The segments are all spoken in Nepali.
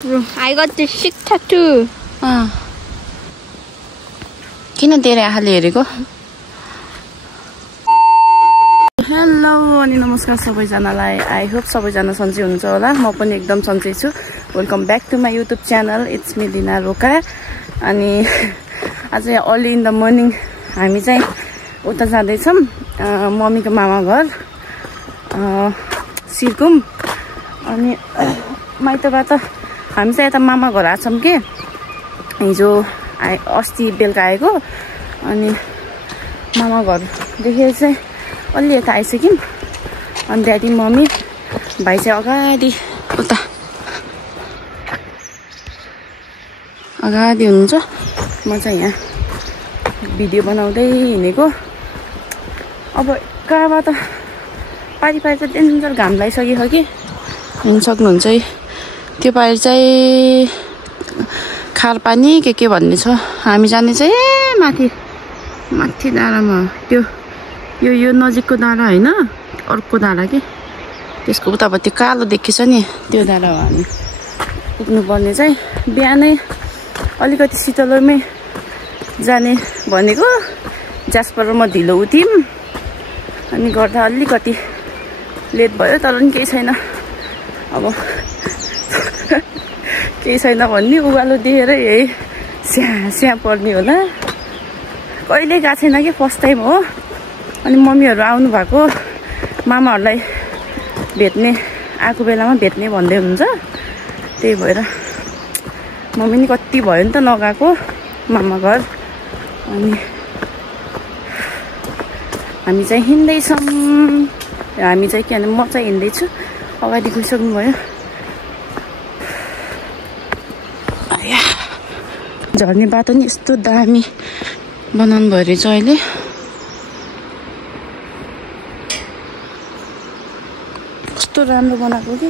Bro, I got this sick tattoo. किन धेरै आँखाले हेरेको? हेलो अनि नमस्कार सबैजनालाई। आई होप सबैजना सन्चै हुनुहुन्छ होला। म पनि एकदम सन्चै छु। Welcome back to my YouTube channel. It's me Dina Roka. अनि आज अर्ली इन द मर्निङ हामी चाहिँ उता जाँदैछौँ मम्मीको मामा घर सिरकुम। अनि माइतबाट हामी चाहिँ यता मामा घर आछौँ के हिजो अस्ति बेलुका आएको। अनि मामा घर देखेर चाहिँ अलि यता आइसक्यौँ। अनि ड्याडी मम्मी भाइ चाहिँ अगाडि उता अगाडि हुनुहुन्छ। म चाहिँ यहाँ भिडियो बनाउँदै हिँडेको। अब कहाँबाट पारी पारी चाहिँ डेन्जर घाम लागिसकेको कि हिँड्न सक्नुहुन्छ है। त्यो पारि चाहिँ खारपानी के भन्ने छ। हामी जाने चाहिँ माथि माथि डाँडामा त्यो यो नजिकको डाँडा होइन अर्को डाँडा कि त्यसको उतापट्टि कालो देखिन्छ नि त्यो डाँडा हो। हामी पुग्नुपर्ने चाहिँ बिहानै अलिकति शीतलमै जाने भनेको। जास्पर र म ढिलो उठ्यौँ अनि गर्दा अलिकति लेट भयो। तर पनि केही छैन। अब केही छैन भन्ने उकालो देखेर यही स्या पर्ने होला। कहिले गएको छैन कि फर्स्ट टाइम हो। अनि मम्मीहरू आउनु भएको मामाहरूलाई भेट्ने आएको बेलामा भेट्ने भन्दै हुन्छ। त्यही भएर मम्मी नि कति भयो नि त नगएको मामा घर। अनि हामी चाहिँ हिँड्दैछौँ। हामी चाहिँ के भने म चाहिँ हिँड्दैछु। अगाडि गइसक्नु भयो। झर्ने बाटो नि यस्तो दामी बनाउनु भयो रहेछ अहिले। कस्तो राम्रो बनाएको कि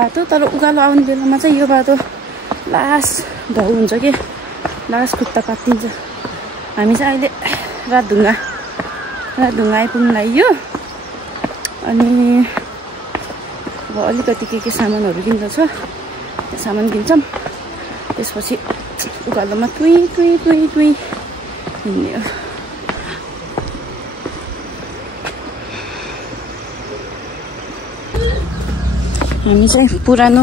बाटो। तर उकालो आउने बेलामा चाहिँ यो बाटो लास्ट ढाउ हुन्छ कि लास्ट खुट्टा पातिन्छ। हामी चाहिँ अहिले रातढुङ्गा आइपुग्नु लाग्यो। अनि अब अलिकति के सामानहरू किन्नु छ त्यो सामान किन्छौँ। त्यसपछि उकालोमा टुई हिँड्ने हो। हामी चाहिँ पुरानो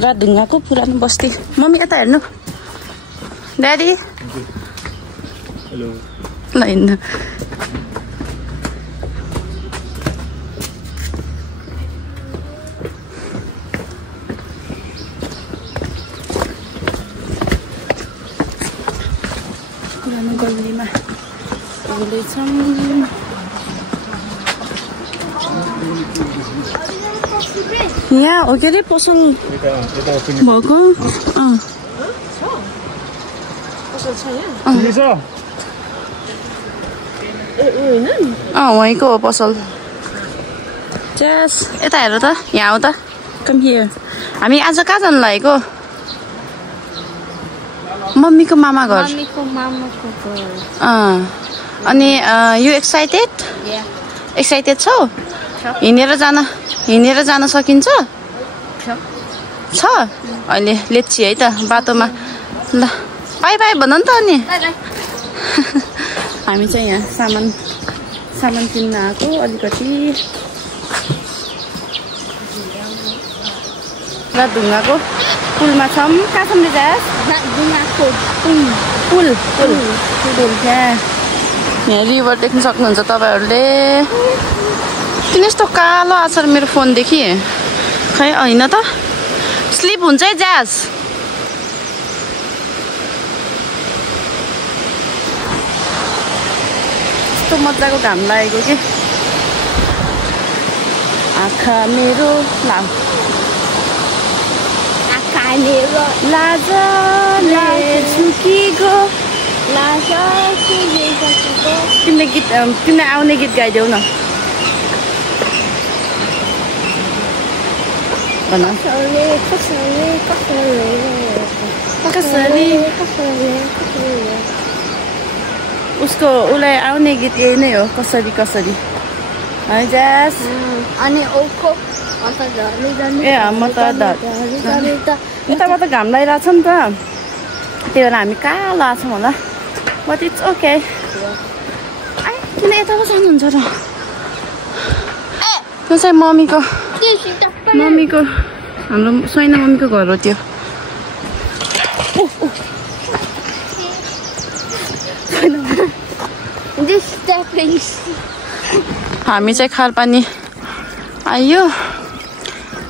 रातढुङ्गाको पुरानो बस्ती। मम्मी यता हेर्नु। ड्याडी हेलो ल हिँड्नु। पुरानो गल्लीमा हिँड्दैछौँ। यहाँ हो के अरे पसल भएको। वहीँको हो पसल। जस यता हेर त यहाँ हो त। Come here. हामी आज कहाँ जानु लागेको? मम्मीको मामा घर। अनि यु एक्साइटेड छौ? हिँडेर जान सकिन्छ? छ अहिले लेट्ची है त बाटोमा। ल बाई बाई भन नि त। अनि हामी चाहिँ यहाँ सामान किन्न आएको। अलिकति रातढुङ्गाको पुलमा छौँ। कहाँ छौँ रिजास? पुल यहाँ रिभर देख्न सक्नुहुन्छ तपाईँहरूले। किन यस्तो कालो आछ मेरो फोनदेखि? खै होइन त स्लिप हुन्छ है जास। यस्तो मजाको घाम लागेको कि आँखा मेरो तिमीले आउने गीत गाइदेऊ न। उसको उसलाई आउने गीत यही नै हो। कसरी है जास। अनि ए म त यताबाट घाम लागिरहेछ नि त त्यही भएर हामी कालो आछौँ होला बट इट्स ओके किन यताबाट जानुहुन्छ र त्यो चाहिँ मम्मीको हाम्रो सैना मम्मीको घर हो त्यो हामी चाहिँ खारपानी आइयो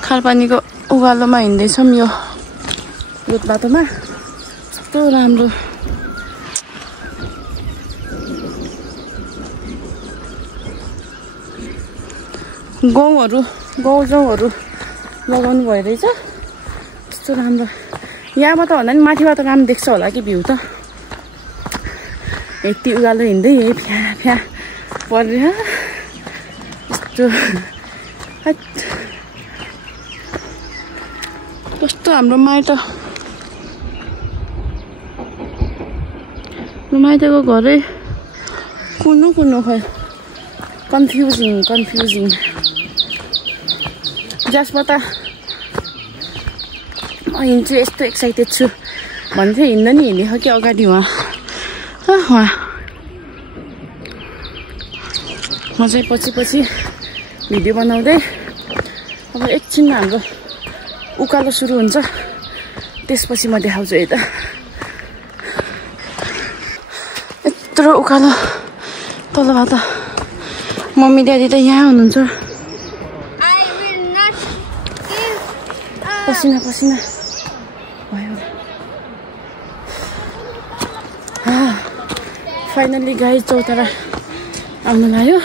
खारपानीको उकालोमा हिँड्दैछौँ यो बाटोमा कस्तो राम्रो गहुँहरू लगाउनु भयो रहेछ कस्तो राम्रो यहाँबाट भन्दा नि माथिबाट राम्रो देख्छ होला कि भ्यू त यति उकालो हिँड्दै यही फ्या परेर यस्तो कस्तो हाम्रो माइतको घरै कुनो खै कन्फ्युजिङ जसबाट म हिँड्छु यस्तो एक्साइटेड छु भन्थ्यो हिँड्न नि हिँडेको कि अगाडि उहाँ म चाहिँ पछि भिडियो बनाउँदै अब एकछिनमा हाम्रो उकालो सुरु हुन्छ त्यसपछि म देखाउँछु है त यत्रो उकालो तलबाट मम्मी ड्याडी त यहाँ हुनुहुन्छ पसिना भयो फाइनली गाई चौतारा आउनु लाग्यो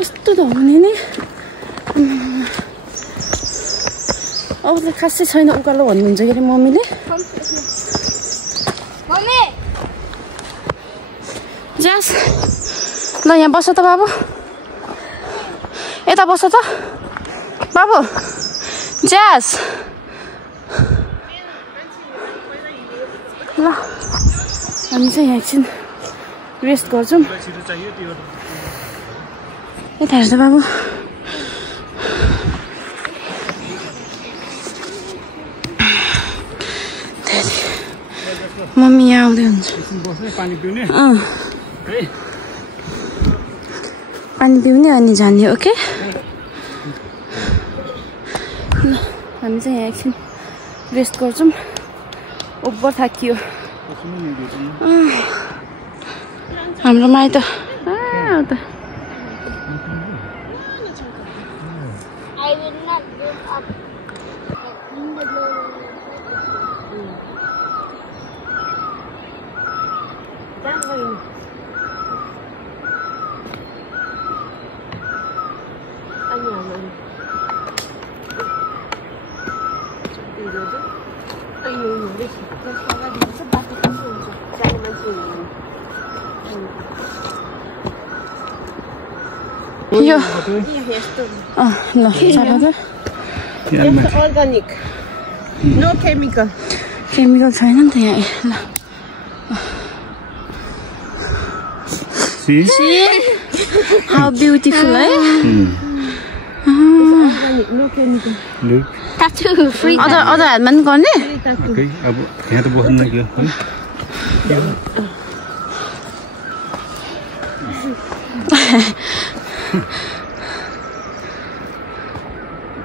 यस्तो त हुने नि अब त खासै छैन उकालो भन्नुहुन्छ के अरे मम्मीले ज्यास ल यहाँ बस त बाबु यता बस त बाबु ज्यास ल हामी चाहिँ यहाँ एकछिन रेस्ट गर्छौँ यता हेर्छ बाबु मम्मी यहाँ आउँदै हुन्छ पानी पिउने अनि जाने ओके ल हामी चाहिँ यहाँ एकछिन रेस्ट गर्छौँ ओभर थाकियो हाम्रो माइत यो ल Organic. No chemical. केमिकल छैन नि त यहाँ ल See? How beautiful है No chemical. Look. Tattoo free. Other हातमा नि गर्ने Okay, अब यहाँ त बस्नु लाग्यो है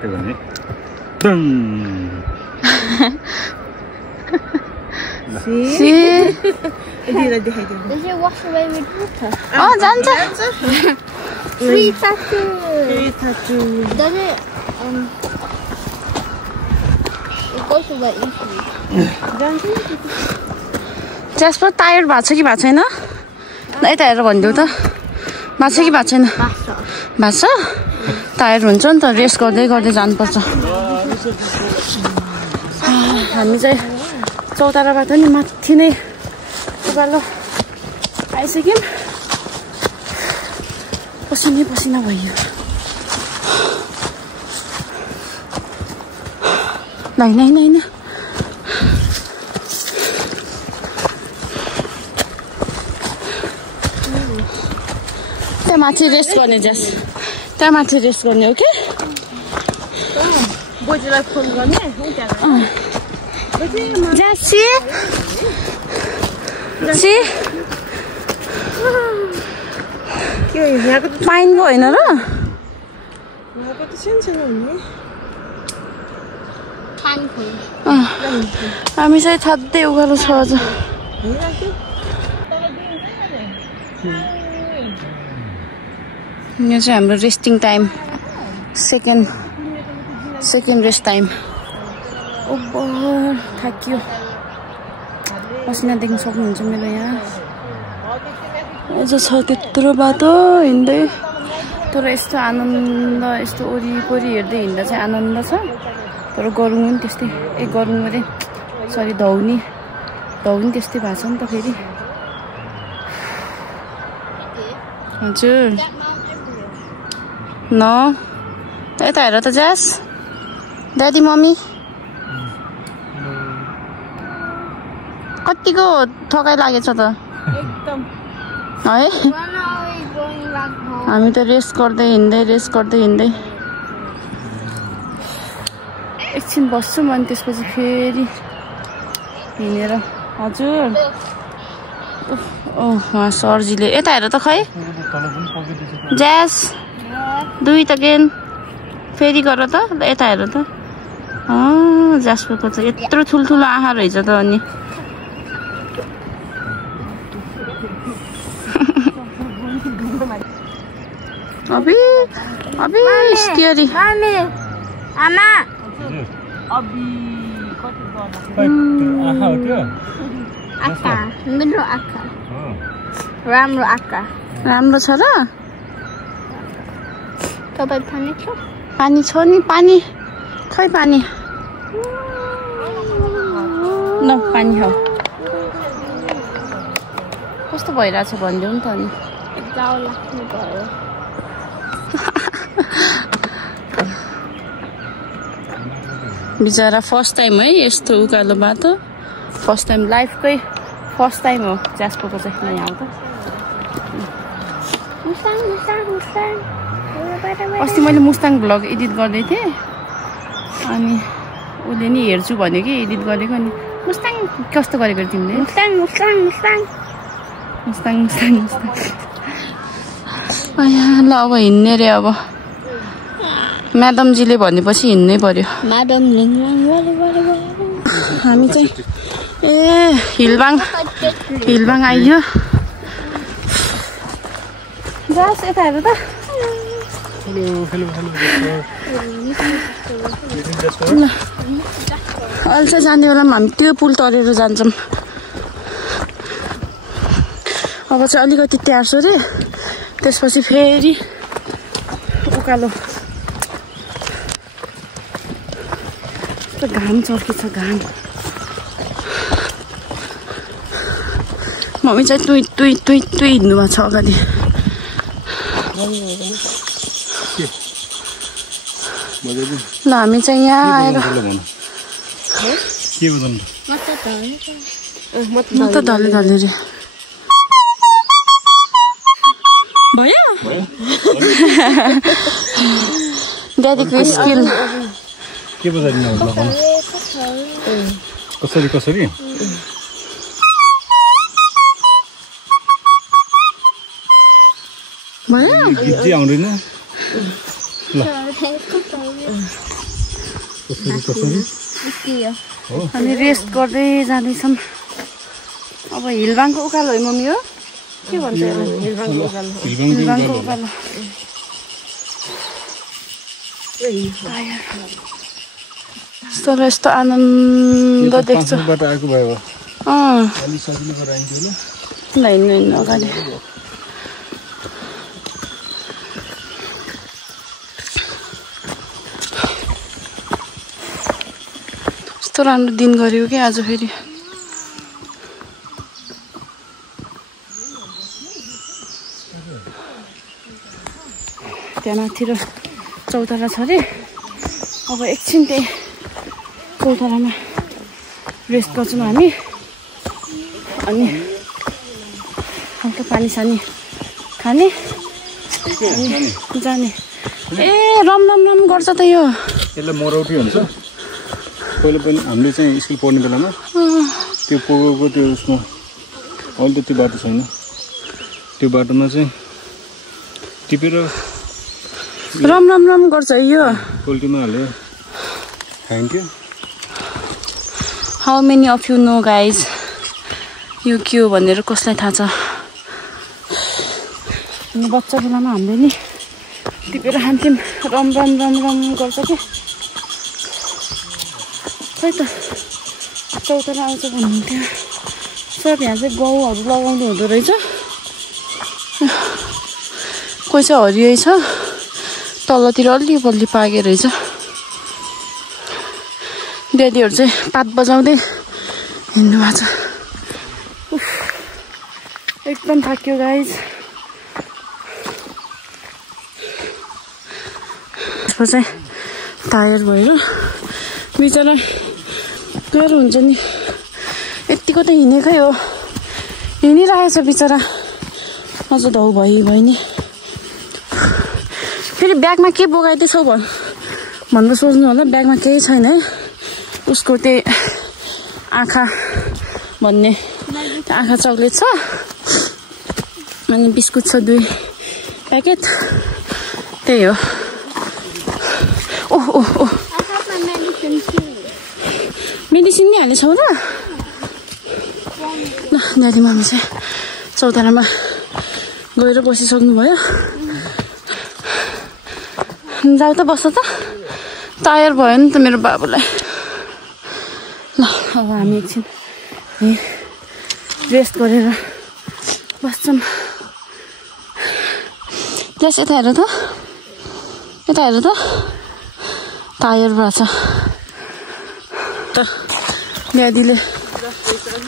के भने tongue See? Does it wash away with water? जान्छ Free tattoo. Free tattoo. Does it? It goes away easily. Jasper tired भएको छ कि भएको छैन यता हेरेर भनिदेऊ त भएको छ कि भएको छैन भएको छ टायर्ड हुन्छ नि त रेस्ट गर्दै गर्दै जानुपर्छ हामी चाहिँ चौताराबाट नि माथि नै उकालो आइसक्यौँ पसिना भयो होइन त्यहाँ माथि रेस्ट गर्ने जास त्यहाँ माथि रेस्ट गर्ने ओके बोजूलाई फोन गर्ने Jesse? See? के यहाँको त पाइनको होइन र? यहाँको त सानो हुने हामी चाहिँ छाड्दै उकालो छ अझ यो चाहिँ हाम्रो resting time second rest time over थाकियो पसिना देख्न सक्नुहुन्छ मेरो यहाँ अझ छ त्यत्रो बाटो हिँड्दै तर यस्तो आनन्द यस्तो वरिपरि हेर्दै हिँड्दा चाहिँ आनन्द छ तर गरौँ पनि त्यस्तै गरौँ अरे सरी धौनी त्यस्तै भएको छ नि त फेरि हजुर न यता हेर त जास ड्याडी मम्मी कतिको थकाइ लागेछ त है हामी त रेस्ट गर्दै हिँड्दै एकछिन बस्छौँ अनि त्यसपछि फेरि हिँडेर हजुर उहाँ सरजीले यता हेर त खै ज्यास दुई त गेन फेरि गर त यता हेर त ज्यासको त यत्रो ठुल्ठुलो आँखा रहेछ त अनि अबि स्टियरी आमा आँखा मेरो आँखा राम्रो आँखा राम्रो छ र तपाईँ पानी छ पानी छ नि पानी खै पानी न पानी हो कस्तो भइरहेछ भनिदेऊ नि त अनि जाऊ लाग्नु भयो बिचरा फर्स्ट टाइम है यस्तो उकालो बाटो फर्स्ट टाइम लाइफकै फर्स्ट टाइम हो ज्यास्पोको चाहिँ यहाँ आउँदा अस्ति मैले मुस्ताङ भ्लग एडिट गर्दै थिएँ अनि उसले नि हेर्छु भन्यो कि एडिट गरेको अनि मुस्ताङ कस्तो गरेको तिमीले मुस्ताङ ल अब हिँड्ने रे अब म्याडमजीले भनेपछि हिँड्नै पर्यो हामी चाहिँ हिलबाङ आइयो जास यता हेर त अहिले चाहिँ जाने बेलामा हामी त्यो पुल तरेर जान्छौँ अब चाहिँ अलिकति त्यार्छु रे त्यसपछि फेरि उकालो घाम चर्केछ घाम मम्मी चाहिँ तुई हिँड्नु भएको छ अगाडि ल हामी चाहिँ यहाँ आएर म त धले रे भयो ड्याडीको स्किल के बजारिनु कसरी भयो गीत चाहिँ आउँदैन ल कसरी हामी रेस्ट गर्दै जाँदैछौँ अब हिलबाङको उकालो है मम्मी हो के भन्छ हिलबाङको उकालो तर यस्तो आनन्द देख्छु हिँड्नु अगाडि यस्तो राम्रो दिन गऱ्यो कि आज फेरि त्यहाँ माथि र चौतारा छ अरे अब एकछिन त्यही चौतारामा रेस्ट गर्छौँ हामी अनि हल्का पानी सानी खाने अनि जाने ए रम गर्छ त यो यसलाई मरौटी हुन्छ पहिले पनि हामीले चाहिँ स्कुल पढ्ने बेलामा त्यो पोगोको त्यो उसमा अहिले त त्यो बाटो छैन त्यो बाटोमा चाहिँ टिपेर रम रम रम गर्छ यो पोल्टीमा हाल्यो खाइन्थ्यो how many of you know guys यो के हो भनेर कसलाई थाहा छ अनि बच्चा बेलामा हामीले नि टिपेर खान्थ्यौँ रम रम रम रम गर्छ क्या खै त चौतारा आउँछ भन्नुहुन्थ्यो सब यहाँ चाहिँ गहुँहरू लगाउँदै हुँदो रहेछ कोही चाहिँ हरियै छ तलतिर अलि बल्ली पाके रहेछ ड्याडीहरू चाहिँ पात बजाउँदै हिँड्नु भएको छ एकदम थाक्यो गाइज त्यसको चाहिँ टायर भएर बिचरा गाह्रो हुन्छ नि यत्तिको त हिँडेकै हो हिँडिरहेछ बिचरा अझ धौ भयो नि फेरि ब्यागमा के बोकाइदिएछौ भनेर सोच्नु होला ब्यागमा केही छैन है उसको त्यही आँखा भन्ने आँखा चक्लेट छ अनि बिस्कुट छ 2 प्याकेट त्यही हो ओह ओह ओह मेडिसिन नि हालेछौ र ल दादी मम्मी चाहिँ चौतारामा गएर बसिसक्नु भयो जाऊ त बस्छ त टायर भयो नि त मेरो बाबुलाई ल अब हामी एकछिन रेस्ट गरेर बस्छौँ ग्यास यता हेर त टायर भएको छ ड्याडीले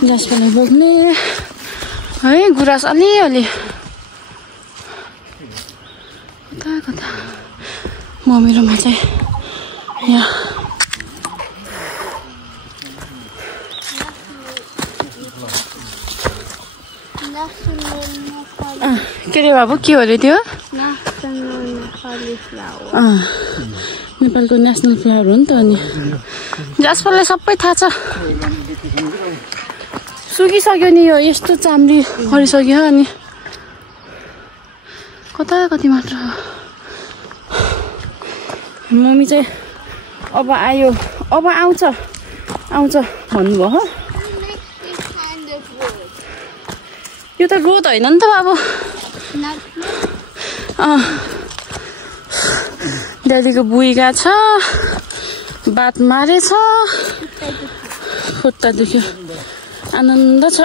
ग्यास पनि बोक्ने है गुराँस अलिअलि कता मम्मी र म चाहिँ यहाँ के रे बाबु के हो अरे त्यो नेपालको नेसनल फ्लावर हो नि त अनि जास्परलाई सबै थाहा छ सुकिसक्यो नि यो यस्तो चाम्री फरिसक्यो अनि कति मात्र मम्मी चाहिँ अब आयो अब आउँछ भन्नुभयो हो यो त रोड होइन नि त बाबु ड्याडीको बुई गएको छ बात मारेछ खुट्टा दुख्यो आनन्द छ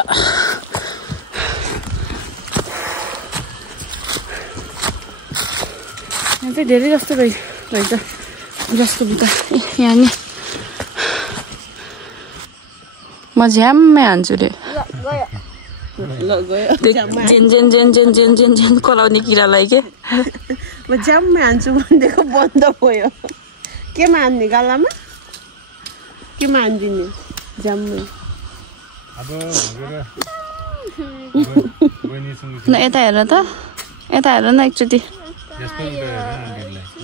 यहाँ चाहिँ धेरै जस्तो रहेछ जस्तो बुता यहाँ नि म झ्याम्मै हान्छु रे जेन कराउने किरालाई के म झ्याम्मै हान्छु भनेको बन्द भयो केमा हान्ने गालामा केमा हान्दिने झ्याम्मै न यता हेर न एकचोटि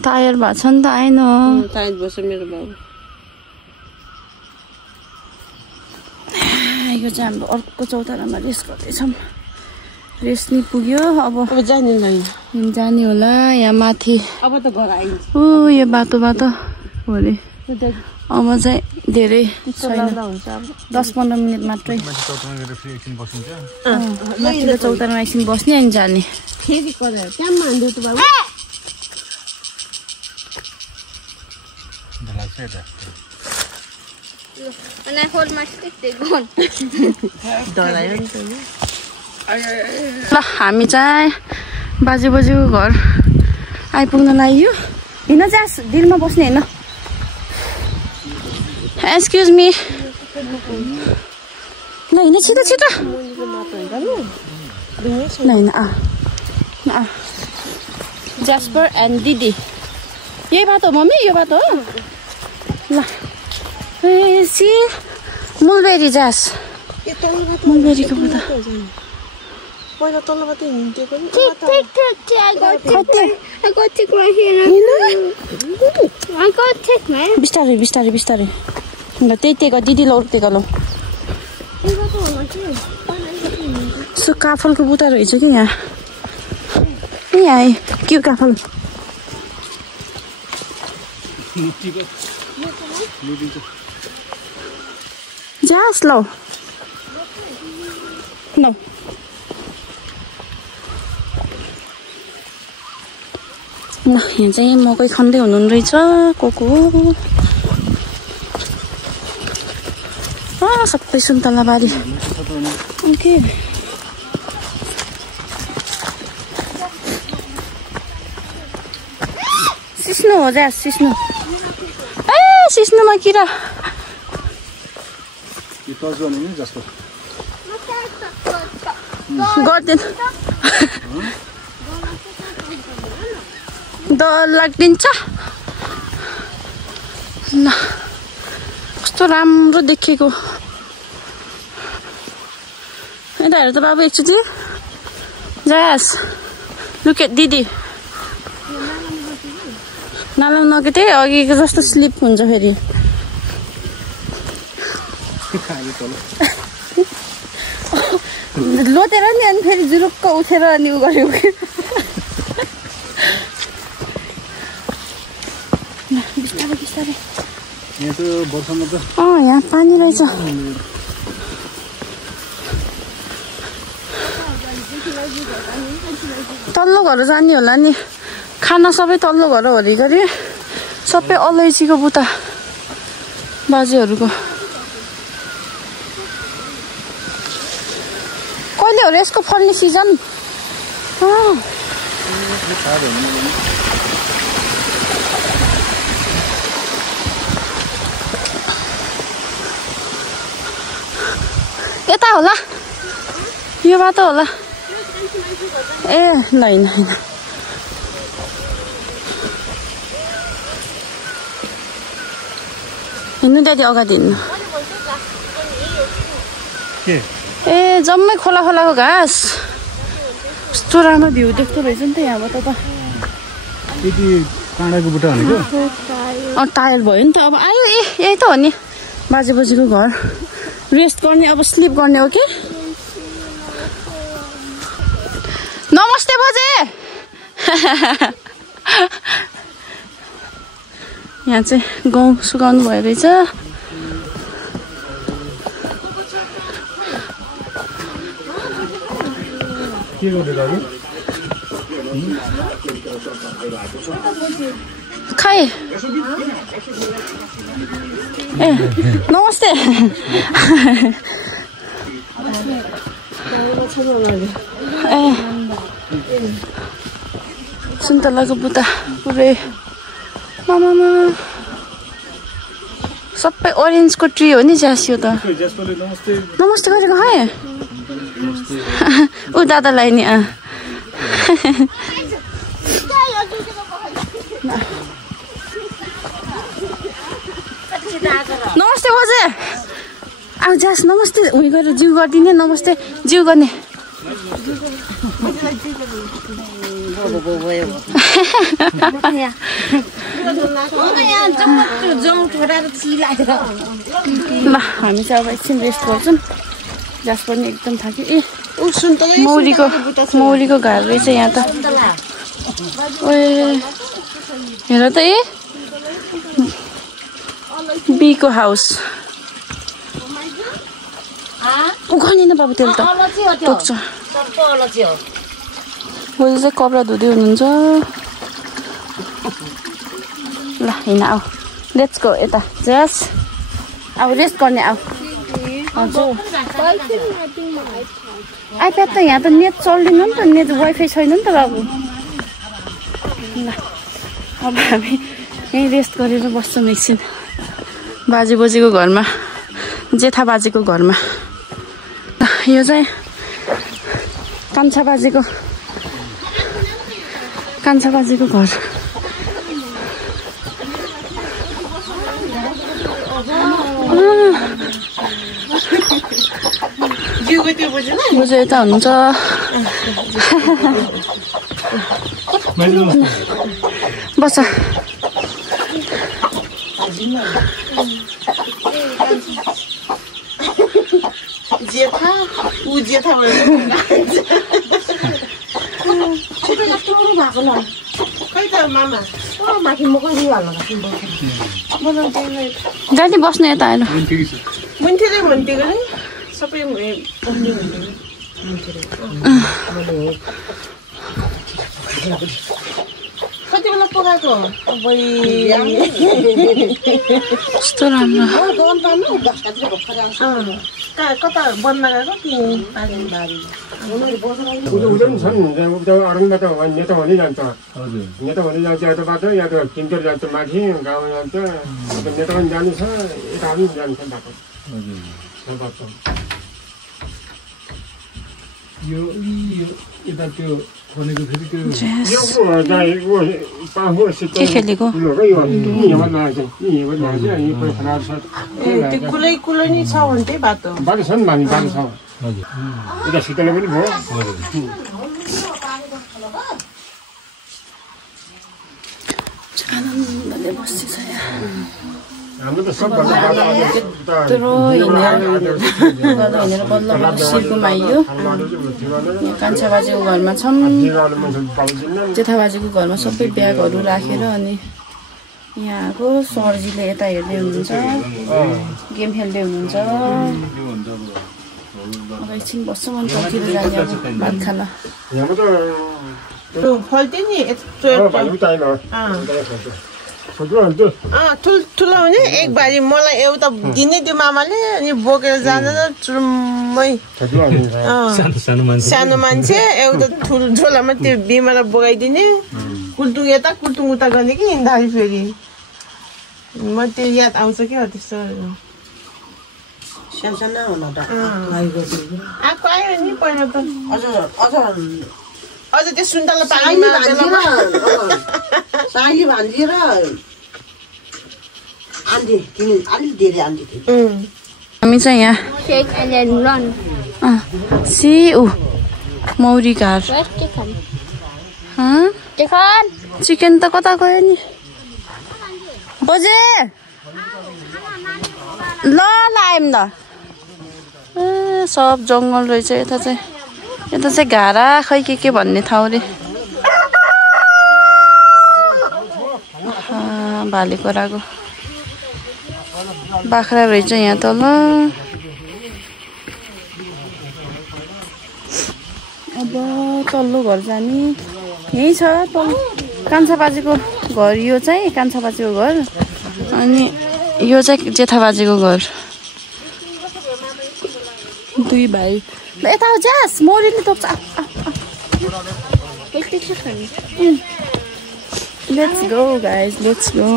टायर भएको छ नि त आएन टायर बस्छ मेरो बाबु यो चाहिँ हाम्रो अर्को चौतारामा रेस्ट गर्दैछौँ रेस्ट नि पुग्यो अब जाने होला यहाँ माथि अब त घर आइन्छ ऊ यो बाटो हो अरे अब चाहिँ धेरै छैन 10-15 मिनट मात्रै माथिको चौतारामा एकछिन बस्ने अनि जाने फेरि त्यहाँ हान्दियो त बाबु When I hold my stick, they gone. ल हामी चाहिँ बाजेबोजूको घर आइपुग्न लाग्यो हिँड जास दिलमा बस्ने होइन एक्सक्युज मी ल हिँड छिटो ल हिँड जास्पर एन्ड दिदी यही बाटो हो मम्मी यो बाटो हो ल सी मुलबेरी जास मुलबेरीको बुदा पहिला तलबाट हिँड्थेको नि I got tick right here. I got tick, man. बिस्तारै बिस्तारै बिस्तारै ल त्यही दिदी लौटेको ल सो काफलको बुटा रहेछ कि यहाँ यहाँ के काफल जास ल ल यहाँ चाहिँ मकै खन्दै हुनुहुन्न रहेछ कोको सबै सुन्तला बारी ओके सिस्नु हो जा सिस्नु सिस्नुमा किरा गर्दैन डर लाग्दिन्छ ल कस्तो राम्रो देखेको यता हेर त बाबु एकचोटि जास लुक एट दिदी नालाउ नगेटे अघिको जस्तो स्लिप हुन्छ फेरि लोतेर नि अनि फेरि जुरुक्क उठेर अनि उ गऱ्यो बिस्तारै बिस्तारै यहाँ पानी रहेछ तल्लो घर जाने होला नि खाना सबै तल्लो घर हरि गरी सबै अलैँचीको बुटा बाजेहरूको कहिले हो र यसको फल्ने सिजन यता होला यो बाटो होला ए ल हैन हैन हिँड्नु दादी अगाडि हिँड्नु ए जम्मै खोला खोलाको घाँस कस्तो राम्रो भ्यू देख्दो रहेछ नि त यहाँबाट त टायर भयो नि त अब आयो यही त हो नि बाजे बजीको घर रेस्ट गर्ने अब स्लिप गर्ने हो कि नमस्ते बजे यहाँ चाहिँ गहुँ सुकाउनु भयो रहेछ खै ए नमस्ते ए सुन्तलाको बुटा पुरै मामा सबै ओरेन्जको ट्री हो नि जासियो त नमस्ते गरेको है ऊ दादालाई नि नमस्ते बजे अब जास नमस्ते उयो गरेर जिउ गरिदिने नमस्ते जिउ गर्ने ल हामी चाहिँ अब एकछिन रेस्ट गर्छौँ जास पनि एकदम थाक्यो ए मौरीको घर रहेछ यहाँ त ए हेर त ए बीको हाउस उखानेन बाबु तेल त टोक्छ बोजू चाहिँ कपडा धुँदै हुनुहुन्छ ल हिँड आऊ लेट्स गो यता जस अब रेस्ट गर्ने आऊ हजुर आइप्याड त यहाँ त नेट चल्दैन नि त नेट वाइफाई छैन नि त बाबु ल अब हामी यहीँ रेस्ट गरेर बस्छौँ एकछिन बाजे बोजीको घरमा जेठा बाजेको घरमा यो चाहिँ कान्छा बाजेको घर जिउको त्यो बुझेन बुझे यता हुनुहुन्छ बस जेठा ऊ जेठा खै त मामा माथि म कहिले जाने बस्नु यता आएर मुन्थेरै भन्थेको नि सबै पढ्ने कति बेला पकाएको कस्तो राम्रो कता बन्द गएको कि उदन छन् अरूमा त नेता भनिजान्छ नेता भनिजान्छ यता बाटो या त किन्टर जान्छ माथि गाउँमा जान्छ नेता पनि जानु छ यता पनि जान्छ बाटो यो यता त्यो खोलेको फेरि त्यो के खेलेको त्यो कुलै कुलै नि छ भने त्यही बाटो बाटो छ नि माथि बाटो छ यता शीतल पनि भयो आनन्दले बस्छ हाम्रो त सबभन्दा त्यत्रो हिँडेर बल्ल सिर्कुमा आइयो कान्छा बाजेको घरमा छौँ जेठा बाजेको घरमा सबै ब्यागहरू राखेर अनि यहाँ आएको सरजीले यता हेर्दै हुनुहुन्छ गेम खेल्दै हुनुहुन्छ अब एकछिन बस्छ मन पतिर जाने अब भात खान फल्थ्यो नि ठुलो हुने एक बारी मलाई एउटा दिने त्यो मामाले अनि बोकेर जाँदैन चुरुम्मै सानो मान्छे एउटा ठुलो झोलामा त्यो बिमालाई बोकाइदिने कुल्टुङ यता कुल्टुङ उता गर्ने कि हिँड्दाखेरि फेरि म त्यो याद आउँछ क्या त्यस्तो आएको आयो नि पहिला त अझ त्यो सुन्तला पानीमा साइली भान्जी र आन्टी तिमी अलिक धेरै आन्टी हामी चाहिँ यहाँ Shake and then run. मौरी घार Where's chicken? Chicken चिकन त कता गयो नि बजे ल आयौँ ल सब जङ्गल रहेछ यता चाहिँ घारा खै के भन्ने ठाउँ रे भालेकोराको बाख्रा रहेछ यहाँ तल अब तल्लो घर जाने यही छ कान्छा बाजेको घर यो चाहिँ कान्छा बाजेको घर अनि यो चाहिँ जेठा बाजेको घर दुई भाइ ल यता जास मौरीले टोक्छ let's go guys let's go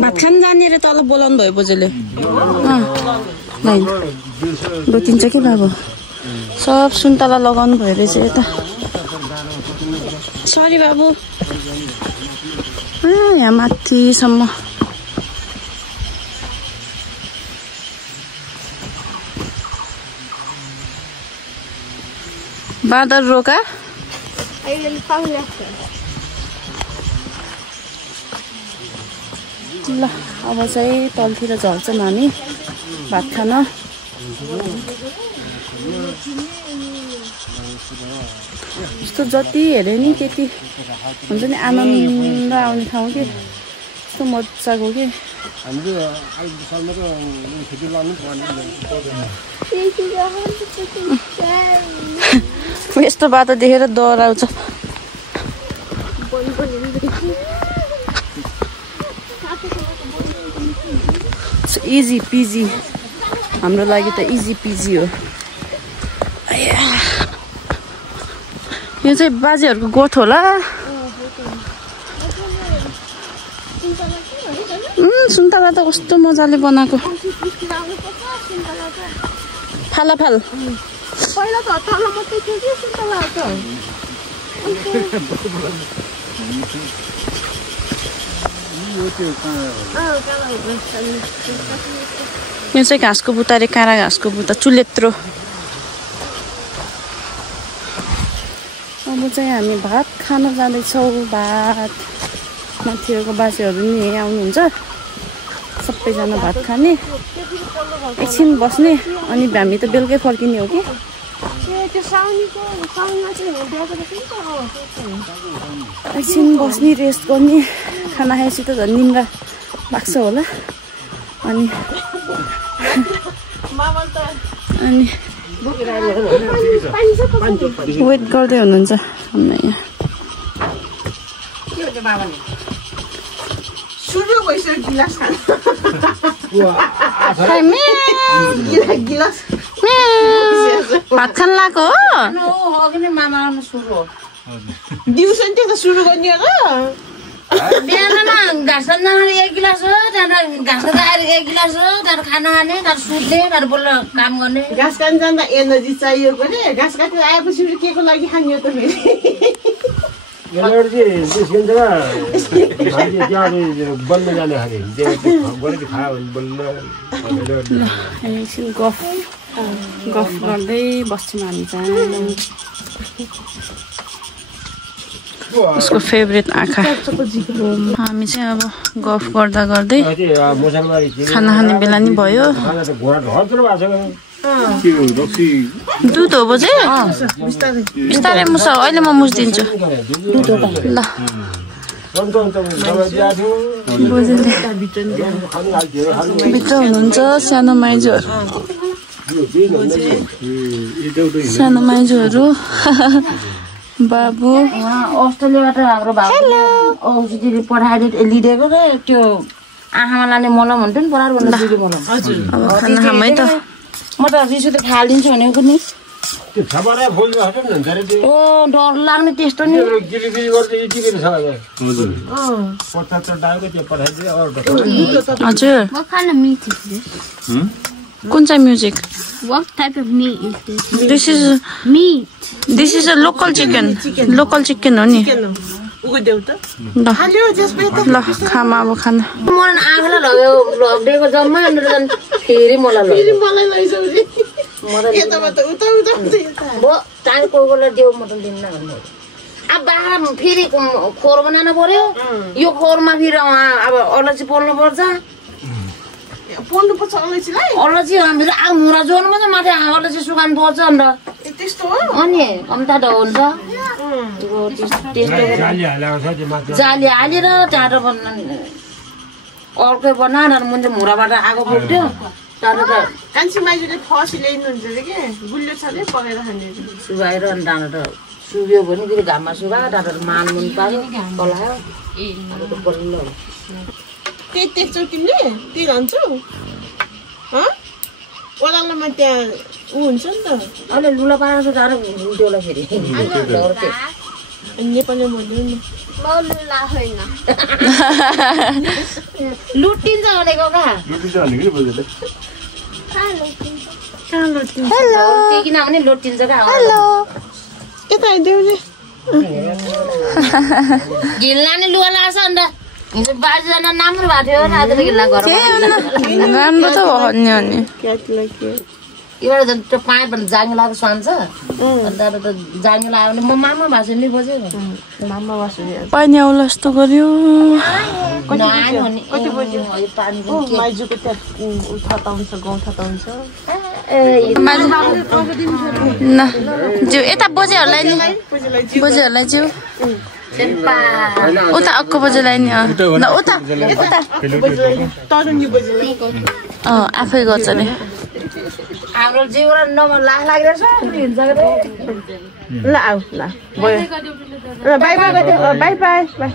भात खान जाने रे तल बोलाउनु भयो बोजूले दोकिन्छ कि बाबु सब सुन्तला लगाउनु भयो रहेछ यता सरी बाबु यहाँ माथिसम्म बाँदर रोका ल अब चाहिँ तलतिर झर्छौँ हामी भात खान यस्तो जति हेऱ्यो नि त्यति हुन्छ नि आनन्द आउने ठाउँ कि यस्तो मजाको कि यस्तो बाटो देखेर डर आउँछ इजी पिजी हाम्रो लागि त इजी पिजी हो यो चाहिँ बाजेहरूको गोठ होला सुन्तला त कस्तो मजाले बनाएको फालाफाल पहिला त तल मात्रै थियो कि सुन्तला यो चाहिँ घाँसको बुट्टा रे काँडा घाँसको बुट्टा चुलेत्रो अब चाहिँ हामी भात खान जाँदैछौँ भात माथिको बाजेहरू नि यही आउनुहुन्छ सबैजना भात खाने एकछिन बस्ने अनि हामी त बेलुकै फर्किने हो कि एकछिन बस्ने रेस्ट गर्ने खाना खाएपछि त झन् निन्द्रा लाग्छ होला अनि वेट गर्दै हुनुहुन्छ हाम्रो यहाँ सुरु भइसक्यो गिलास खान गिलास भात खान लागेको हो कि मामा आउनु सुरु हो दिउँसो नि त्यो त सुरु गर्ने हो बिहानमा घाँस खान एक गिलास हो त्यहाँबाट घाँस खाएर एक गिलास हो त्यहाँबाट खाना खाने त्यहाँबाट सुत्ने त्यहाँबाट बल्ल काम गर्ने घाँस काट्न जाँदा एनर्जी चाहियो भने घाँस काटेर आएपछि के को लागि खाने हो त फेरि बल्ल जाने खाने एकछिन गफ गर्दै बस्छौँ हामी चाहिँ उसको फेभरेट आँखा हामी चाहिँ अब गफ गर्दा गर्दै खाना खाने बेला नि भयो दुध हो बजे बिस्तारै मुछ अहिले म मुछिदिन्छु ल भित्र हुनुहुन्छ सानो माइजूहरू बाबु अस्ट्रेलियाबाट हाम्रो भाउजूले औषधि पठाइदियो लिदिएको र त्यो आँखामा लाने मलम हुन्थ्यो नि बराबर भन्दा मलम अब खाना खाम है त म त रिसो त खालिदिन्छु भनेको नि ओ डर लाग्ने त्यस्तो नि हजुर What kind of meat is this? कुन चाहिँ music What type of meat is this? This is a local chicken हो नि उगदेऊ त ल ल खामा अब खाना मलाई आँखालाई लगिदिएको जम्मा फेरि मलाई लैजाऊ यताबाट उता उता भयो चाँडो कोही कोहीलाई देऊ म त दिन्न भन्नु अब बाख्रा फेरि खोर बनाउनु पर्यो यो खोरमा फेरि अब अलैँची पोल्नु पर्छ पोल्नु पर्छ अलैँचीलाई अलैँची फेरि मुरा जोड्नु पर्छ माथि अलैँची सुकाउनु पर्छ अन्त त्यस्तो हो अनि अन्त त हुन्छ जाली हालेर त्यहाँबाट अर्कै बनाएर मुन्टे मुराबाट आगो फुट्यो त्यहाँबाट कान्छी माइजूले फसी ल्याइनुहुन्छ अरे के गुलियो छले पकाएर खाने सुकाएर अनि त्यहाँबाट सुक्यो भने फेरि घाममा सुकायो त्यहाँबाट मानमुन पार्यो पलायो त्यही तेस्रो तिमीले त्यही खान्छौ ओह्रालोमा त्यहाँ ऊ हुन्छ नि त अहिले लुला पारेर सुकाएर हुन्थ्यो फेरि नेपालीमा भन्नु नि लुटिन्छ भनेको किनभने लुटिन्छ क्या यता आइदेऊ घिल्ला नि लुगा लाग्छ अन्त हिजो बाजेजना राम्रो भएको थियो आज त घिल्ला घर राम्रो त हो नि अनि एउटा त त्यो पाएँ भने जाँगी लगाएको स्वान्छ अन्त त जाँगी लगायो भने म मामा भाषा नि बज्यो मामा बस्यो पानी आउला जस्तो गर्यो कति बज्यो माइजूको त्यहाँ थताउँछ गाउँ थताउँछ न जिउ यता बोजेहरूलाई नि बोजेहरूलाई जिउ उता अक्को बोजेलाई नि ल उता तरुनी बज्यो आफै गर्छ नि हाम्रो जिउरा नम्बर लाख लागिरहेछ ल आऊ ल भयो ल by by by by by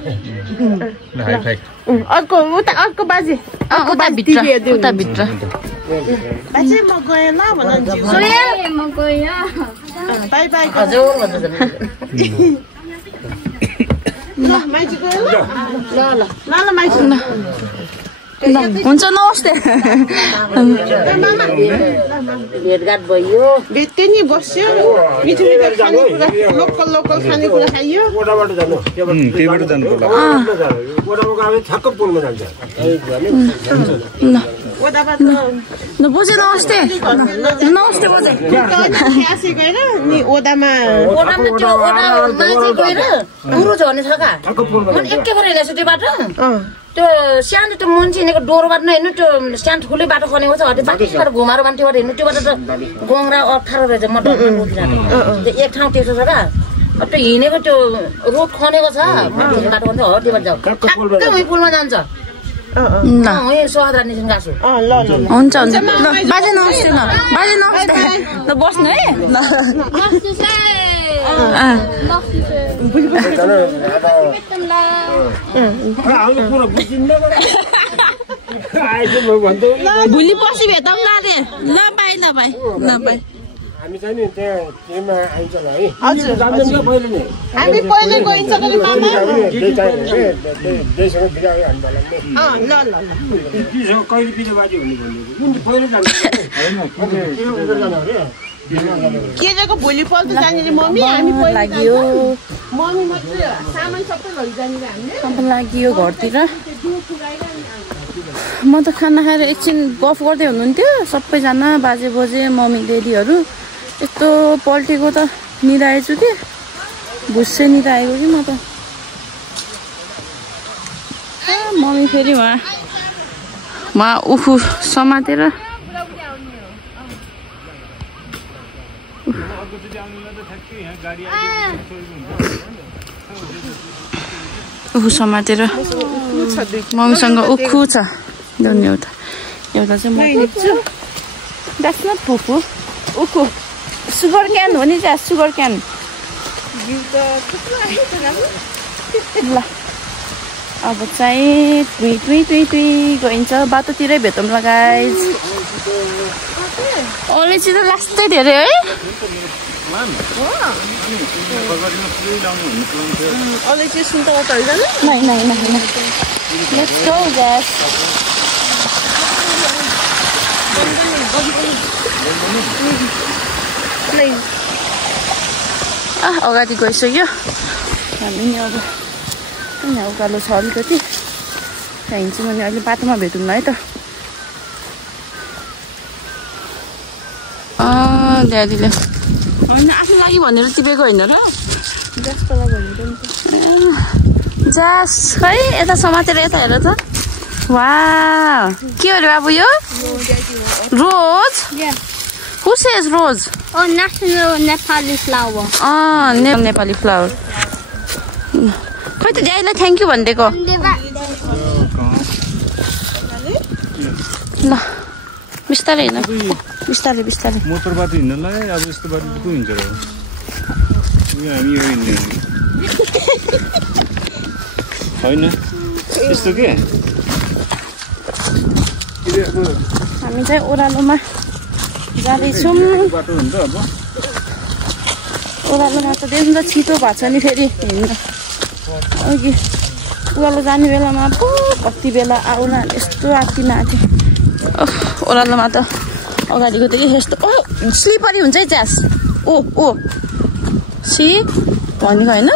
अर्को उता अर्को बाजे उता भित्र बाजे म गएँ ल भन म गयो बाई बाई हजुर भन्छ ल माइजू गयो ल ल माइजू हुन्छ नमस्ते भेटघाट भयो भेट्यो नि बस्यो मिठो मिठो खानेकुरा लोकल खानेकुरा खाइयो त्यहीबाट जानु पर्ला ठक्क पुलमा जान्छ ओदाबाट न बोजे नमस्ते नमस्ते बोजे क्यासे गएर नि ओदामा ओडामा त्यो ओडामा चाहिँ गएर गुरु झर्ने छ का मन एकै भएर हिँडेछ त्यो बाटो त्यो सानो त्यो मान्छे हिँडेको डोरोबाट नै हिँड्नु त्यो सानो ठुलै बाटो खनेको छ त्यो बाटोबाट घुमाएर मान्छेबाट हिँड्नु त्यो बाटो त गङ्रा अप्ठ्यारो रहेछ म डर बोकिरहेको त्यो एक ठाउँ त्यो छ का त्यो हिँडेको त्यो रोड खनेको छ मान्छे बाटो भन्छ हो त्यो बाटो जाऊ ठ्याक्कै उही पुलमा जान्छ सोहाद्रा निस्किन गएको छु हुन्छ हुन्छ ल बाजे नमस्ते न बाजे नमस्ते ल बस्नु है भोलि पर्सि भेटौँ ल अरे ल बाई ल बाई ल बाई हामी चाहिँ नि त्यहाँ केमा आइन्छ ल है हजुर जान्छौँ नि पहिले नि हामी पहिले गइन्छ कि मामा देशसँग बिरायो हामी ल ल ल कहिले पिलो बाजी हुने भन्ने पहिले जान्छ केको भोलिपल्ट जाने रे मम्मी हामी पहिले लाग्यो मम्मी मात्रै सामान सबै लैजाने रे हामीले अब लाग्यो घरतिर म त खाना खाएर एकछिन गफ गर्दै हुनुहुन्थ्यो सबैजना बाजे बोजे मम्मी डेडीहरू यस्तो पल्टेको त निदाएछु कि भुस्से निदाएको कि म त मम्मी फेरि उहाँ उखु समातेर उखु समातेर मम्मीसँग उखु छ एउटा एउटा चाहिँ म देख्छु द्याट्स नट फुफु उखु सुगर क्यान हो नि त्यहाँ सुगर क्यान ल अब चाहिँ टुई टुई टुई टुई गइन्छ बाटोतिरै भेटौँला गाइज अलैँची त लास्टै धेरै है अलैँची सुन्तला जानु नै नै नै नै लेट्स गो गाइस अगाडि गइसक्यो हामी नि अब यहाँ उकालो छ अलिकति त्यहाँ हिँड्छौँ भने अहिले बाटोमा भेटौँ है त ड्याडीले होइन आफ्नो लागि भनेर टिपेको होइन र जास खै यता समातेर यता हेर त वा के अरे बाबु यो रोज हु सेज रोज national Nepali flower. Nepali flower खै त ड्याडीलाई थ्याङ्क यू भनिदिएको ल बिस्तारै हिँड बिस्तारै बिस्तारै मोटर बाटो हिँड्नलाई अब यस्तो बाटो को हिँड्छ र हामी यो हिँड्ने होइन यस्तो के हामी चाहिँ ओह्रालोमा जाँदैछौँ बाटो हुन्छ अब ओह्रालोमा त देख्नु त छिटो भएको छ नि फेरि हिँड्न अघि ओह्रालो जाने बेलामा पो कति बेला आउला यस्तो आत्तिमा आँटे ओह्रालोमा त अगाडिको त के यस्तो ओ स्लिपरी हुन्छ है च्यास ओ ओ सी भनेको होइन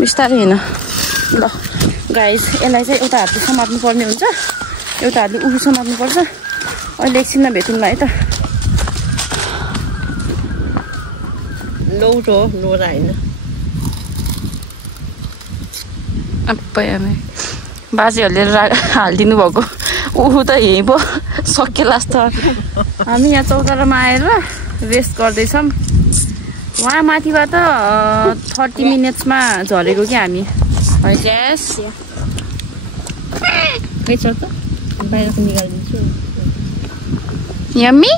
बिस्तारै हिँड ल गाइस यसलाई चाहिँ एउटा हातले समात्नु पर्ने हुन्छ एउटा हातले उखु समात्नु पर्छ अहिले एकछिनमा भेटौँला है त लौरो लोरा होइन आमै बाजेहरूले हालिदिनु भएको उखु त यहीँ पो सके लास्ट हामी यहाँ चौतारामा आएर रेस्ट गर्दैछौँ वहाँ माथिबाट 30 मिनट्समा झरेको कि हामी है ग्यास खै छ त बाहिरको निकालिदिन्छु यम्मी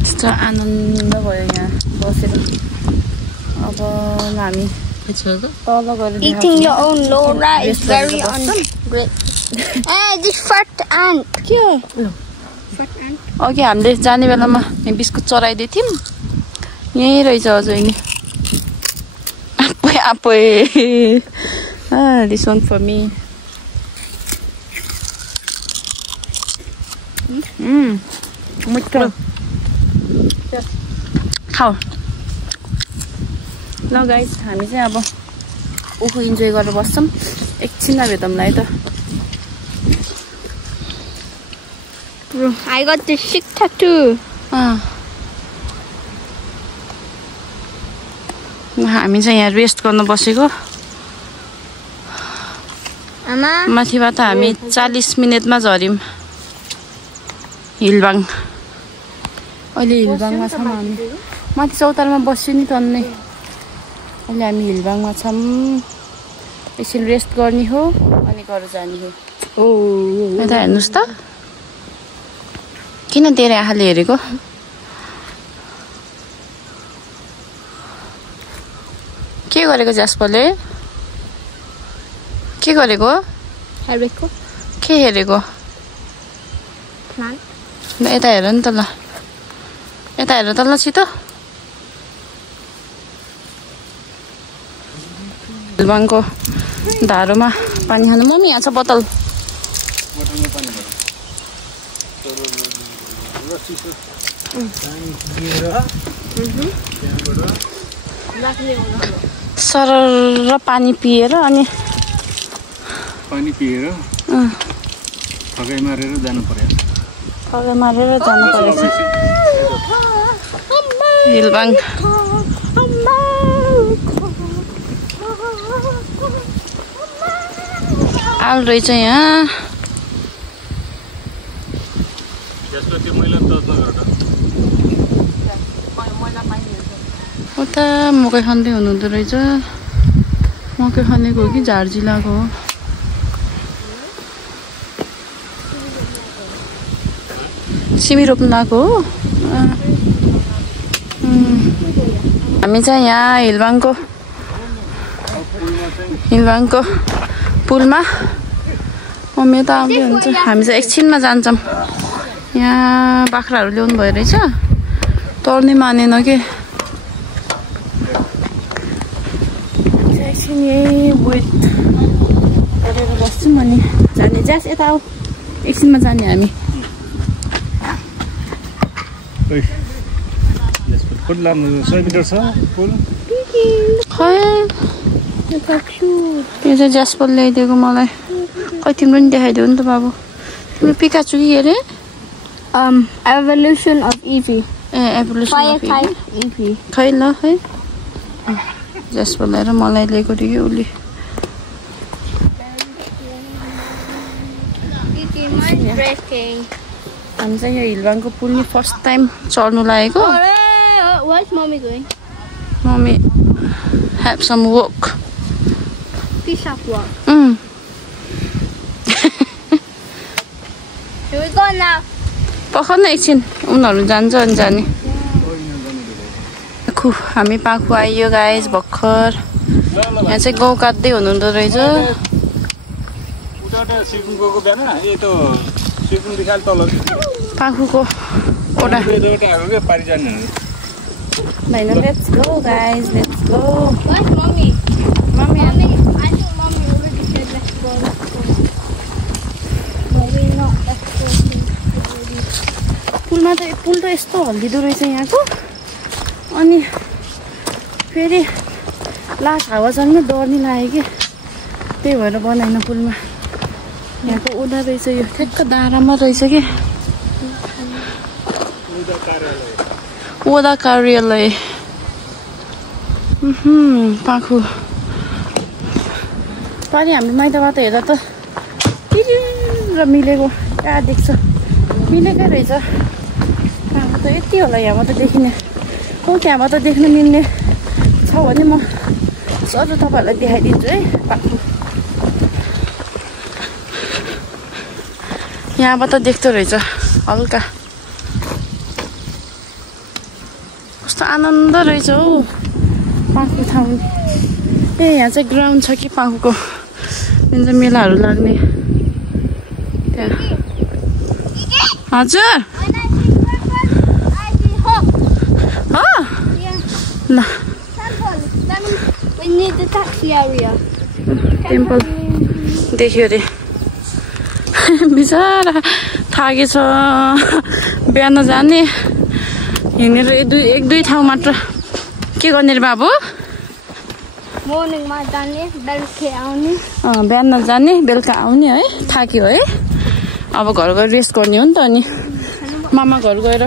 यस्तो आनन्द भयो यहाँ बसेर अब हामी तल गएर Eating your own Laura is very great. This fat ant. के हो अघि हामीले जाने बेलामा बिस्कुट चराइदिए थियौँ यहीँ रहेछ अझै नि आप्पै this one for me मिठो खाऊ ल गाइस हामी चाहिँ अब उखु इन्जोय गरेर बस्छौँ एकछिनमा भेटौँला है त Bro, I got this sick tattoo. हामी चाहिँ यहाँ रेस्ट गर्न बसेको Mama. माथिबाट हामी 40 मिनेटमा झर्यौँ हिलबाङ अहिले हिलबाङमा छौँ हामी माथि चौतालमा बस्यो नि तन्नै अहिले हामी हिलबाङमा छौँ एकछिन रेस्ट गर्ने हो अनि घर जाने हो यता हेर्नुहोस् त किन धेरै आँखाले हेरेको के गरेको जास्परले के गरेको हेरेको के हेरेको प्लान ल यता हेर नि त ल यता हेर त ल छिटो हिलबाङको धारोमा पानी खानु मम्मी यहाँ छ बोतल सरर पानी पिएर अनि पानी पिएर थकाइ मारेर जानु पर्यो थकाइ मारेर जानु परेछ हिलबाङ आल रहेछ यहाँ उता मकै खाँदै हुनुहुँदो रहेछ मकै खानेको हो कि झारजिलाको हो सिमी रोप्नु लगाएको हो हामी चाहिँ यहाँ हिलबाङको पुलमा मम्मी त आउँदै हुन्छ हामी चाहिँ एकछिनमा जान्छौँ यहाँ बाख्राहरू ल्याउनु भयो रहेछ तर्नै मानेन कि एकछिन यही वेट गरेर बस्छौँ अनि जाने जास यता आऊ एकछिनमा जाने हामी पुल लानु 100 मिटर छ पुल खै यो चाहिँ जास्पर ल्याइदिएको मलाई खै तिम्रो नि देखाइदियो नि त बाबु तिम्रो पिकाचु कि अरे Evolution of Eevee. Evolution Fire type Eevee. खै ल खै जास्पर ल्याएर मलाई ल्याएको थियो कि उसले हामी चाहिँ यो हिलबाङको पुल नि फर्स्ट टाइम चढ्नु लागेको Where's mommy going? Mummy have some work Fish up walk. Here we go now. पख न एकछिन उनीहरू जान्छ अनि जाने हामी पाखु आइयो गाइस भर्खर यहाँ चाहिँ गाउँ काट्दै हुनुहुँदो रहेछ पाखुको ओडा let's go guys let's go Where's mommy? Mommy I think mommy already said let's go. But we're not. Let's go. पुल त यस्तो हल्लिँदो रहेछ यहाँको अनि फेरि लास हावा चल्नु डर्नी लाग्यो कि त्यही भएर बनाएन पुलमा यहाँको ओदा रहेछ यो ठ्याक्क दारामा रहेछ कि ओदा कार्यालय पाखु पारि हामी माइतबाट हेर्दा त र मिलेको कहाँ देख्छ मिलेकै रहेछ त यति होला यहाँबाट देखिने हो त्यहाँबाट देख्न मिल्ने छ भने म सर तपाईँहरूलाई देखाइदिन्छु है पाखु यहाँबाट देख्दो रहेछ हल्का कस्तो आनन्द रहेछ हौ पाखु ठाउँ ए यहाँ चाहिँ ग्राउन्ड छ कि पाखुको जुन चाहिँ मेलाहरू लाग्ने त्यहाँ हजुर When I see purple, I see hope. हो Yeah. ल Temple. That means we need the taxi area. Temple देख्यो अरे बिचरा थाकेछ बिहान जाने हिँडेर एक दुई ठाउँ मात्र के गर्ने रे बाबु Morning मा जाने बेलुका आउने बिहान जाने बेलुका आउने है थाक्यो है अब घर गएर रेस्ट गर्ने हो नि त अनि मामा घर गएर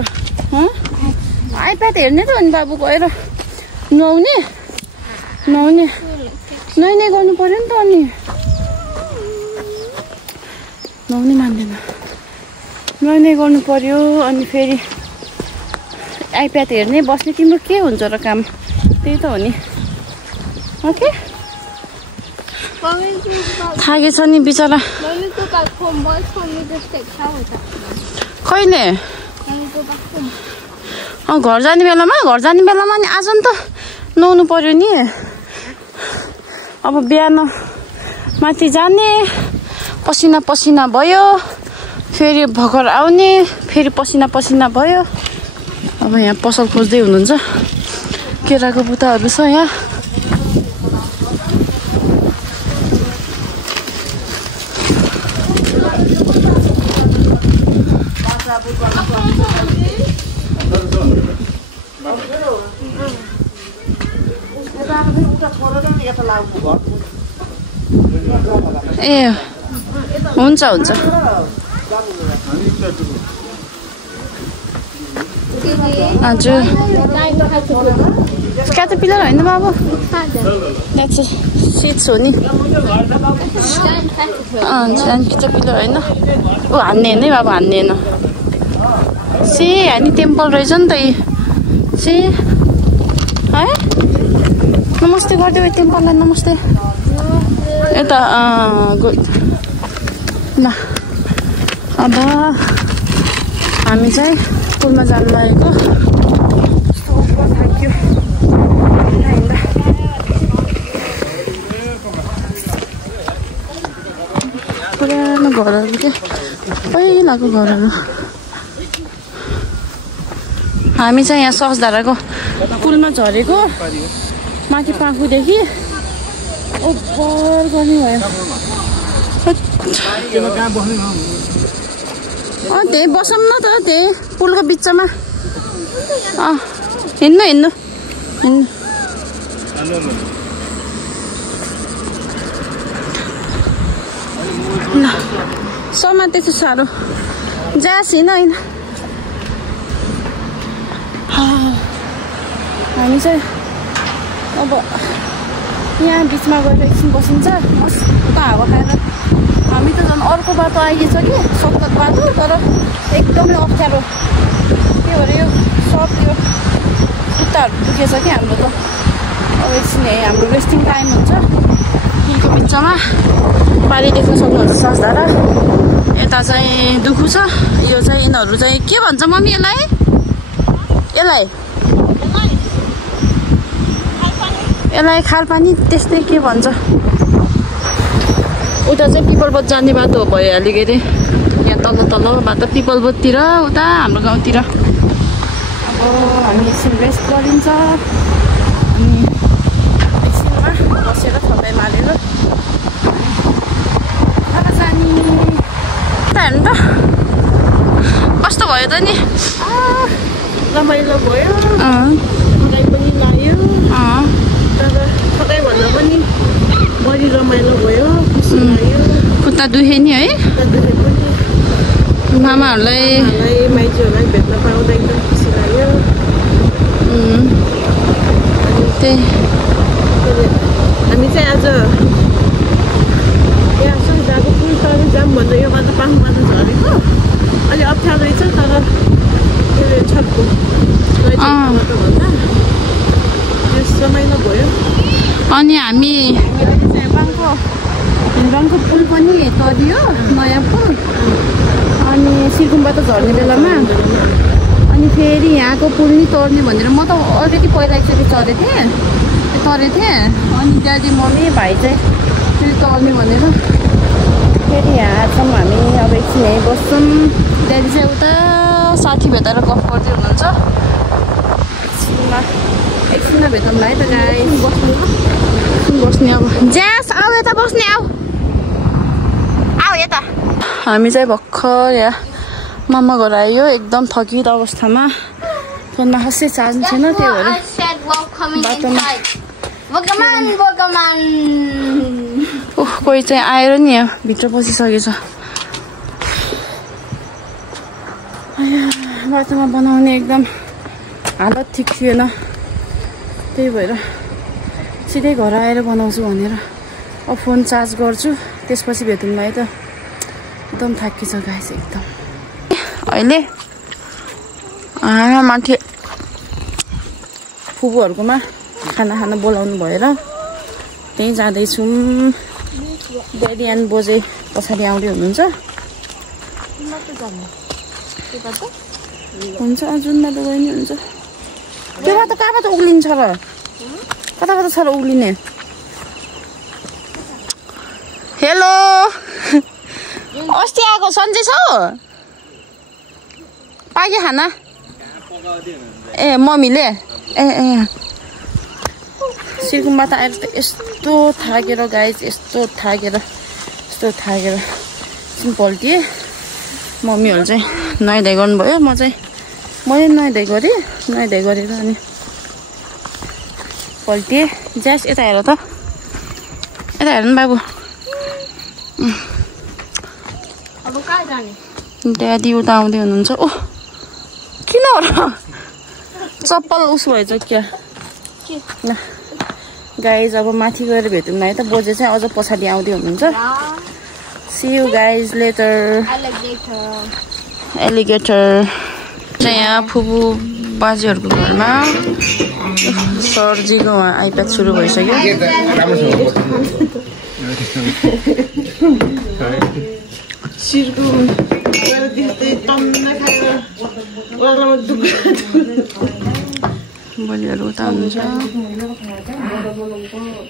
आइप्याड हेर्ने त अनि बाबु गएर नुहाउने नुहाउने नुहाइ गर्नु पर्यो नि त अनि नुहाउनै मान्दैन नुहाउने गर्नु पर्यो अनि फेरि आइप्याड हेर्ने बस्ने तिम्रो के हुन्छ र काम त्यही त हो नि ओके थाकेछ नि बिचरा When we go back home, what's when we just take showers after? कहिले When we go back home. घर जाने बेलामा नि आज नि त नुहाउनु पर्यो नि अब बिहान माथि जाने पसिना पसिना भयो फेरि भर्खर आउने फेरि पसिना पसिना भयो अब यहाँ पसल खोज्दै हुनुहुन्छ केराको बुट्टाहरू छ यहाँ ए हुन्छ हुन्छ हजुर क्याटरपिलर होइन बाबु सिट्स हो नि क्याटरपिलर होइन ऊ हान्ने होइन है बाबु हान्ने होइन से हामी टेम्पल रहेछ नि त से है नमस्ते गरिदियो टेम्पललाई नमस्ते यता ल अब हामी चाहिँ पुलमा जानु लागेको थाक्यो पुरानो घरहरू के पहिलाको घरहरू हामी चाहिँ यहाँ सहजधाराको पुलमा झरेको माथि पाखुदेखि ओभर गर्ने भयो त्यही बसौँ न त त्यही पुलको बिचमा हिँड्नु ल समाते चाहिँ साह्रो जास होइन हामी चाहिँ अब यहाँ बिचमा गएर एकछिन बसिन्छ मस्त हावा खाएर हामी त झन् अर्को बाटो आइदिएछ कि सर्टकट बाटो तर एकदमै अप्ठ्यारो के भरे यो सब यो खुट्टाहरू दुखेछ कि हाम्रो त अब एकछिन हाम्रो रेस्टिङ टाइम हुन्छ पुलको बिचमा पारि देख्न सक्नुहुन्छ सहजधारा यता चाहिँ दुखु छ यो चाहिँ यिनीहरू चाहिँ के भन्छ मम्मी यसलाई खालपानी त्यस्तै के भन्छ उता चाहिँ पिपलबोट जाने बाटो भइहाल्यो के अरे यहाँ तल्लो बाटो पिपलबोटतिर उता हाम्रो गाउँतिर अब हामी एकछिन रेस्ट गरिन्छ अनि एकछिनमा बसेर थपाइ मारेर जाने हेर्नु त कस्तो भयो त नि रमाइलो भयो मलाई पनि लाग्यो तर सबैभन्दा पनि बढी रमाइलो भयो खुसी लाग्यो खुट्टा दुखे नि है मामाहरूलाई माइतीहरूलाई भेट्न पाउँदा एकदम खुसी लाग्यो त्यही हामी चाहिँ आज यहाँ सहजधाराको पुल तर जाम भन्दा यो बाटो पाखुबाट झरेको अलि अप्ठ्यारो रहेछ तर छतको बाटो भन्दा त्यस रमाइलो भयो अनि हामी हिङबाङको पुल पनि तरियो नयाँ पुल अनि सिर्कुमबाट झर्ने बेलामा अनि फेरि यहाँको पुल नि तर्ने भनेर म त अलरेडी पहिला एकचोटि तरेको थिएँ अनि ड्याडी मम्मी भाइ चाहिँ फेरि तर्ने भनेर फेरि यहाँसम्म हामी अब एकछिन यहीँ बस्छौँ ड्याडी चाहिँ उता साथी भेटेर गफ गर्दै हुनुहुन्छ एकछिनमा भेटौँला है त गाइस बस्ने अब ज्यास आऊ यता बस्ने आऊ यता हामी चाहिँ भर्खर यहाँ मामा घर आयो एकदम थकित अवस्थामा फोनमा खासै चार्ज छैन त्यही भएर बाटोमा कोही चाहिँ आएर नि यहाँ भित्र पसिसकेछ बाटोमा बनाउने एकदम हालत ठिक थिएन त्यही भएर सिधै घर आएर बनाउँछु भनेर अब फोन चार्ज गर्छु त्यसपछि भेटौँला है त एकदम थाकिछ गाइस एकदम अहिले माथि फुपूहरूकोमा खाना खान बोलाउनु भएर त्यहीँ जाँदैछौँ ड्याडी एन्ड बोजे पछाडि आउँदै हुनुहुन्छ हुन्छ जुन बाटो गयो नि हुन्छ त्यो बाटो कहाँबाट उक्लिन्छ र कताबाट छ र उक्लिने हेलो अस्ति आएको सन्चै छ पाके खाना ए मम्मीले ए सिरकुमबाट आएर त यस्तो थाकेर गाइस यस्तो थाकेर पल्टिएँ मम्मीहरू चाहिँ नुहाइधुवाइ गर्नुभयो मैले नुहाइधुवाइ गरेर अनि पल्टिएँ ज्यास यता हेर त यता हेर न बाबु अब कहाँ जाने ड्याडी उता आउँदै हुनुहुन्छ ओ किन हो र चप्पल उस भएछ क्या ल गाइज अब माथि गएर भेटौँ न है त बोजे चाहिँ अझ पछाडि आउँदै हुनुहुन्छ see you guys later alligator चाहिँ यहाँ फुपू बाजेहरूको घरमा सरजीको आइप्याड सुरु भइसक्यो बलिहरू उता हुनुहुन्छ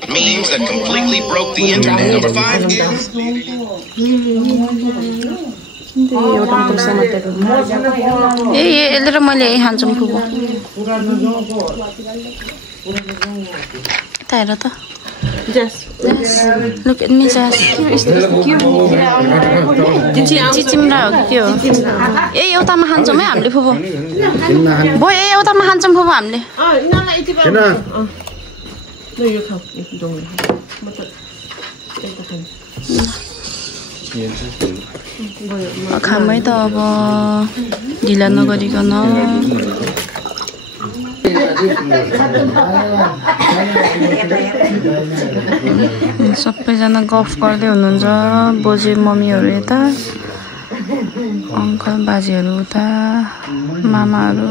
Memes that completely broke the internet. Number 5 is एउटा मात्र समातेको यसले र मैले यही खान्छौँ फुपू यता हेर त Look at me, Jess. चिचिम्रा हो कि के हो ए एउटामा खान्छौँ है हामीले फुपू भो एउटामा खान्छौँ फुपू हामीले खामै त अब ढिला नगरिकन सबैजना गफ गर्दै हुनुहुन्छ बोजे मम्मीहरू यता अङ्कल बाजेहरू उता मामाहरू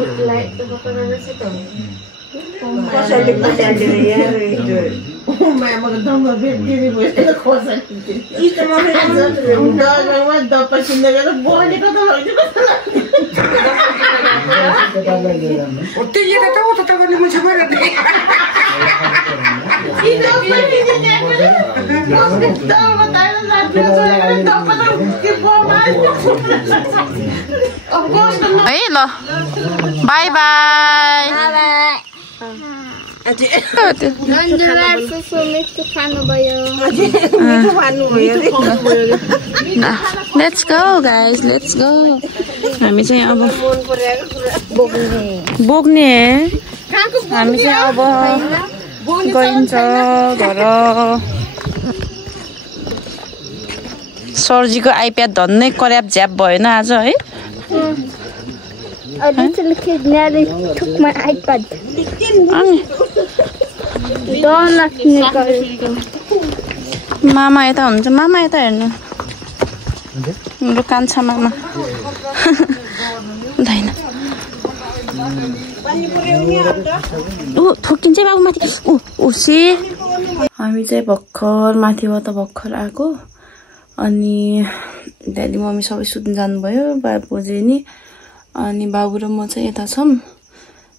है ल by by let's go guys let's go हामी चाहिँ अब बोक्ने हामी चाहिँ अब गइन्छ घर सरजीको आइप्याड धन्नै कर्याप झ्याप भएन आज है took my iPad. Don't let me go. मामा यता हुनुहुन्छ मामा यता हेर्नु हाम्रो कान्छा मामा हुँदैन ऊ ठोकिन्छ बाबु माथि ऊ से हामी चाहिँ भर्खर माथिबाट भर्खर आएको अनि ड्याडी मम्मी सबै सुत्न जानुभयो बोजे नि अनि बाबु र म चाहिँ यता छौँ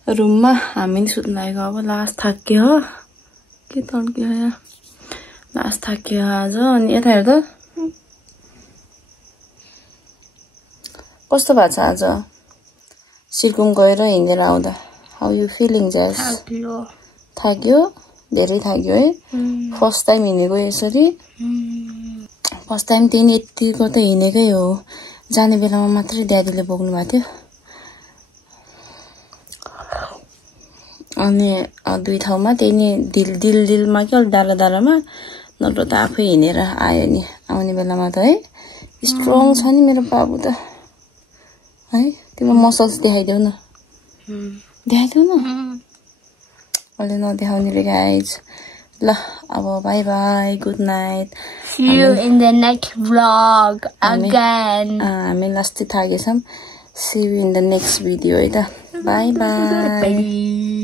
रुममा हामी नि सुत्न लागेको अब लास्ट थाक्यो हो के तड्क्यो यहाँ लास्ट थाक्यो आज अनि यता हेर्दा कस्तो भएको छ आज सिरकुम गएर हिँडेर आउँदा हाउ यु फिलिङ जस थाक्यो धेरै थाक्यो है फर्स्ट टाइम हिँडेको यसरी फर्स्ट टाइम त्यही यतिको त हिँडेकै हो जाने बेलामा मात्रै ड्याडीले बोक्नु भएको थियो अनि दुई ठाउँमा त्यही नि दिलमा के डाला डालामा नत्र त आफै हिँडेर आयो नि आउने बेलामा त है स्ट्रङ छ नि मेरो बाबु त है तिम्रो मसल्स देखाइदेऊ न अहिले नदेखाउने रे गाइज ल अब by by good night See you in the next vlog again. हामी लास्टै थाकेछौँ see you in the next video है त बाई बाई